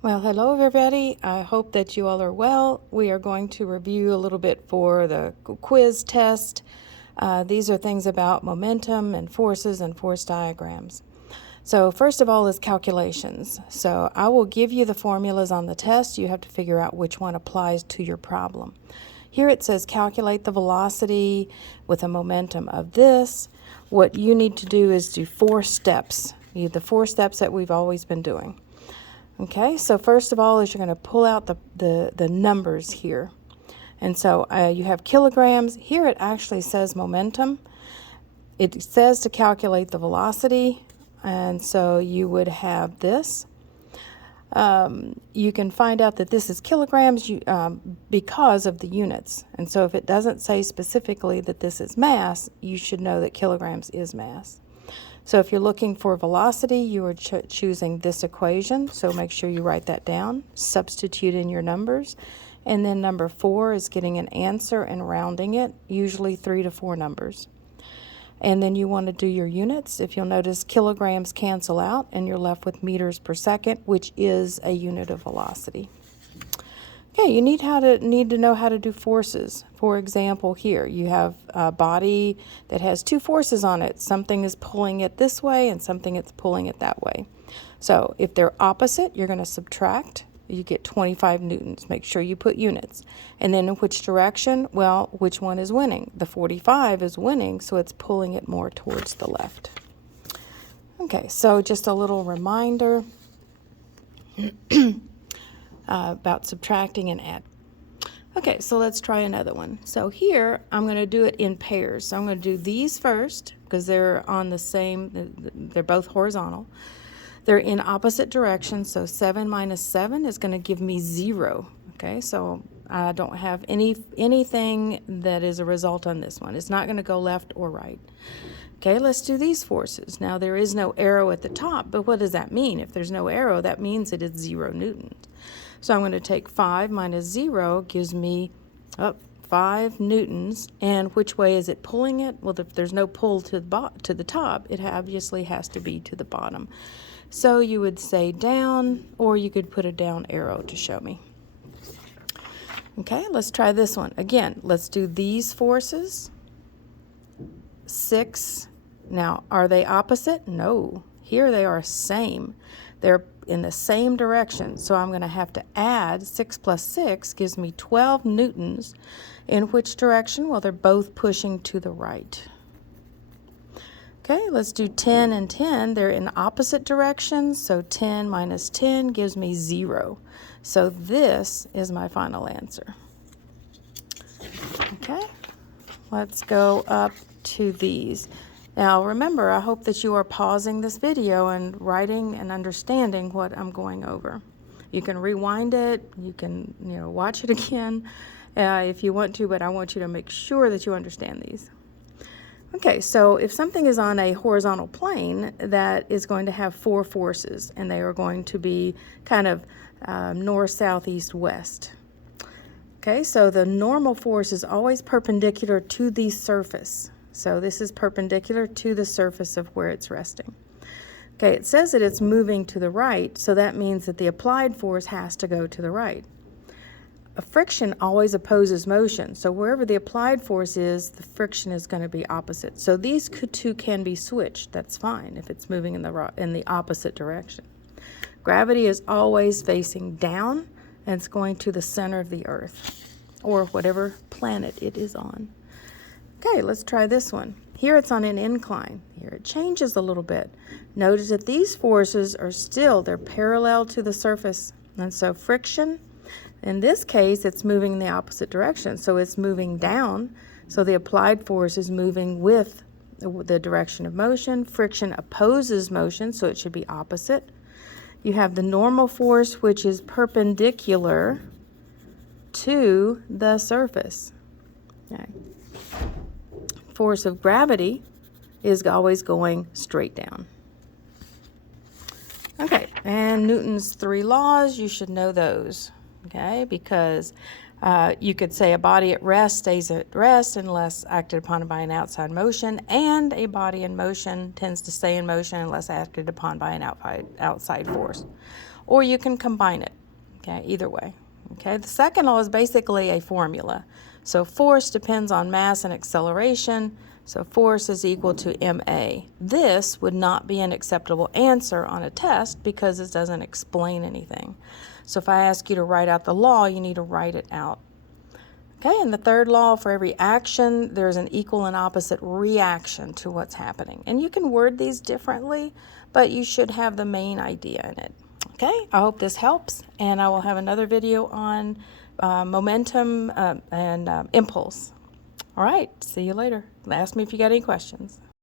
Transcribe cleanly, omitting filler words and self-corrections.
Well, hello everybody. I hope that you all are well. We are going to review a little bit for the quiz test. These are things about momentum and force diagrams. So first of all is calculations. So I will give you the formulas on the test. You have to figure out which one applies to your problem. Here it says calculate the velocity with a momentum of this. What you need to do is do 4 steps. The 4 steps that we've always been doing. Okay, so first of all is you're going to pull out the numbers here. And so you have kilograms. Here it actually says momentum. It says to calculate the velocity, and so you would have this. You can find out that this is kilograms because of the units. And so if it doesn't say specifically that this is mass, you should know that kilograms is mass. So if you're looking for velocity, you are choosing this equation. So make sure you write that down, substitute in your numbers. And then number 4 is getting an answer and rounding it, usually 3 to 4 numbers. And then you want to do your units. If you'll notice, kilograms cancel out and you're left with meters per second, which is a unit of velocity. Okay, you need to know how to do forces. For example, here you have a body that has 2 forces on it. Something is pulling it this way and something is pulling it that way. So if they're opposite, you're going to subtract. You get 25 newtons. Make sure you put units. And then in which direction? Well, which one is winning? The 45 is winning, so it's pulling it more towards the left. Okay, so just a little reminder about subtracting and add. Okay, so let's try another one. So here I'm going to do it in pairs. So I'm going to do these first because they're on the same, they're both horizontal. They're in opposite directions, so 7 minus 7 is going to give me 0. Okay, so I don't have anything that is a result on this one. It's not going to go left or right. Okay, let's do these forces. Now there is no arrow at the top, but what does that mean? If there's no arrow, that means it is 0 newtons. So I'm going to take 5 minus 0 gives me 5 newtons. And which way is it pulling it? Well, if there's no pull to the top, it obviously has to be to the bottom. So you would say down, or you could put a down arrow to show me. Okay, let's try this one. Again, let's do these forces. 6. Now, are they opposite? No. Here they are same. They're in the same direction. So I'm going to have to add 6 plus 6 gives me 12 newtons. In which direction? Well, they're both pushing to the right. Okay, let's do 10 and 10. They're in opposite directions. So 10 minus 10 gives me 0. So this is my final answer. Okay, let's go up to these. Now remember, I hope that you are pausing this video and writing and understanding what I'm going over. You can rewind it, you can watch it again if you want to, but I want you to make sure that you understand these. Okay, so if something is on a horizontal plane, that is going to have 4 forces, and they are going to be kind of north, south, east, west. Okay, so the normal force is always perpendicular to the surface. So this is perpendicular to the surface of where it's resting. Okay, it says that it's moving to the right, so that means that the applied force has to go to the right. A friction always opposes motion, so wherever the applied force is, the friction is going to be opposite. So these two can be switched. That's fine if it's moving in the opposite direction. Gravity is always facing down, and it's going to the center of the Earth, or whatever planet it is on. Okay, let's try this one. Here it's on an incline. Here it changes a little bit. Notice that these forces are they're parallel to the surface. And so friction, in this case, it's moving in the opposite direction. So it's moving down. So the applied force is moving with the direction of motion. Friction opposes motion, so it should be opposite. You have the normal force, which is perpendicular to the surface. Okay. Force of gravity is always going straight down. Okay, and Newton's 3 laws, you should know those, okay, because You could say a body at rest stays at rest unless acted upon by an outside motion, and a body in motion tends to stay in motion unless acted upon by an outside force. Or you can combine it, okay, either way. Okay, the second law is basically a formula. So force depends on mass and acceleration, so force is equal to ma. This would not be an acceptable answer on a test because it doesn't explain anything. So if I ask you to write out the law, you need to write it out. Okay, and the third law, for every action, there's an equal and opposite reaction to what's happening. And you can word these differently, but you should have the main idea in it. Okay, I hope this helps, and I will have another video on momentum and impulse. All right, see you later. Ask me if you got any questions.